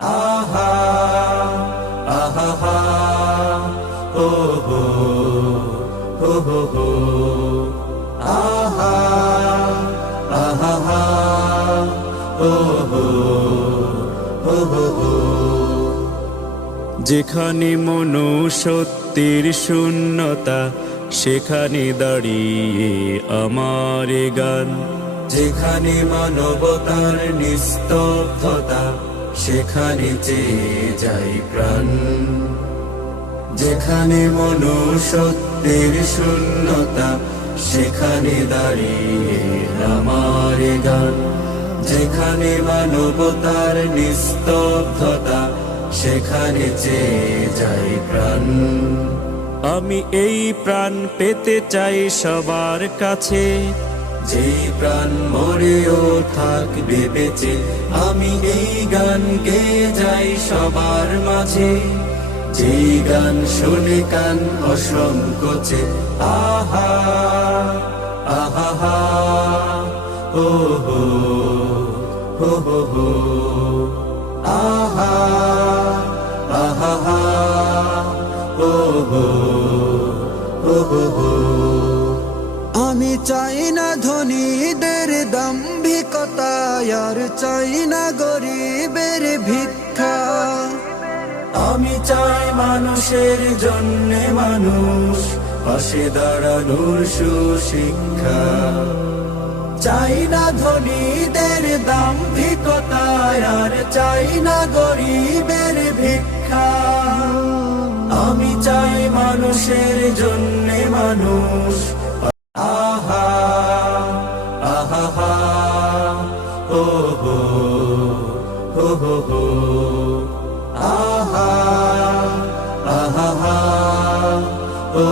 আহা আহা ও হো আহা আহা ও হো শূন্যতা, সেখানে দাঁড়িয়ে আমার গান। যেখানে মানবতার নিস্তব্ধতা সেখানে চেয়ে যাই প্রাণ। যেখানে মনুষ্যত্বের শূন্যতা, সেখানে দাঁড়িয়ে আমার গান। যেখানে মানবতার নিস্তব্ধতা, সেখানে চেয়ে যাই প্রাণ। আমি এই প্রাণ পেতে চাই সবার কাছে। যেই প্রাণ মরেও থাকবে বেঁচে, আমি এই গান গেয়ে যাই সবার মাঝে? যেই গান শুনে কান অসংকোচে আহা আহা ও হো হো হো হো আহা আহা ও হো হো হো হো। চাই না ধনীদের দাম্ভিকতা, আর চাই না গরিবের ভিক্ষা। আমি চাই মানুষের জন্য মানুষ, পাশে দাঁড়ানোর সুশিক্ষা। চাই না ধনীদের দাম্ভিকতা, আর চাই না গরিবের ভিক্ষা। আমি চাই মানুষের জন্য মানুষ আহা আহা হা ও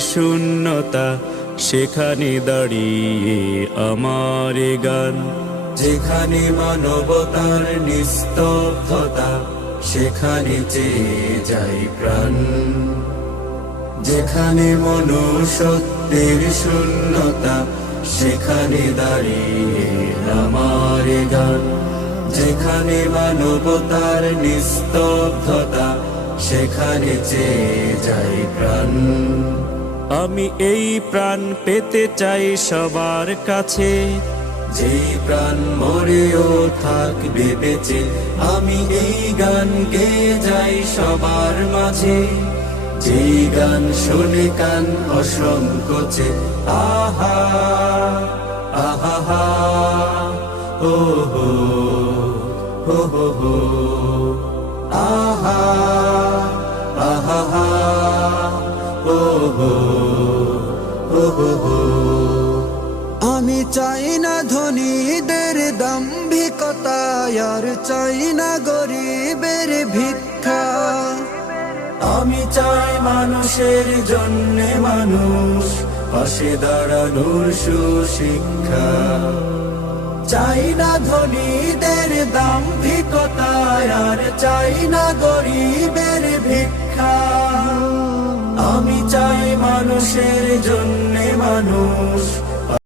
শূন্যতা, সেখানে দাঁড়িয়ে আমার গান। যেখানে মানবতার নিস্তব্ধতা, সেখানে চেয়ে যাই প্রাণ। যেখানে মনুষ্যত্বের শূন্যতা, সেখানে দাঁড়িয়ে আমার গান যেখানে মানবতার নিস্তব্ধতা, সেখানে চেয়ে যাই প্রাণ। আমি এই প্রাণ পেতে চাই সবার কাছে। যেই প্রাণ মরেও থাকবে বেঁচে। আমি এই গান গেয়ে যাই সবার মাঝে। যেই গান শুনে কান অসংকোচে আহা আহা ও হো হো হো হো আহা আহা ও হো হো হো হো আমি চাই না ধনীদের দাম্ভিকতা আর চাই না গরিবের ভিক্ষা আমি চাই মানুষের জন্য মানুষ, পাশে দাঁড়ানোর সুশিক্ষা। চাই না ধনীদের দাম্ভিকতা আর চাই না গরিবের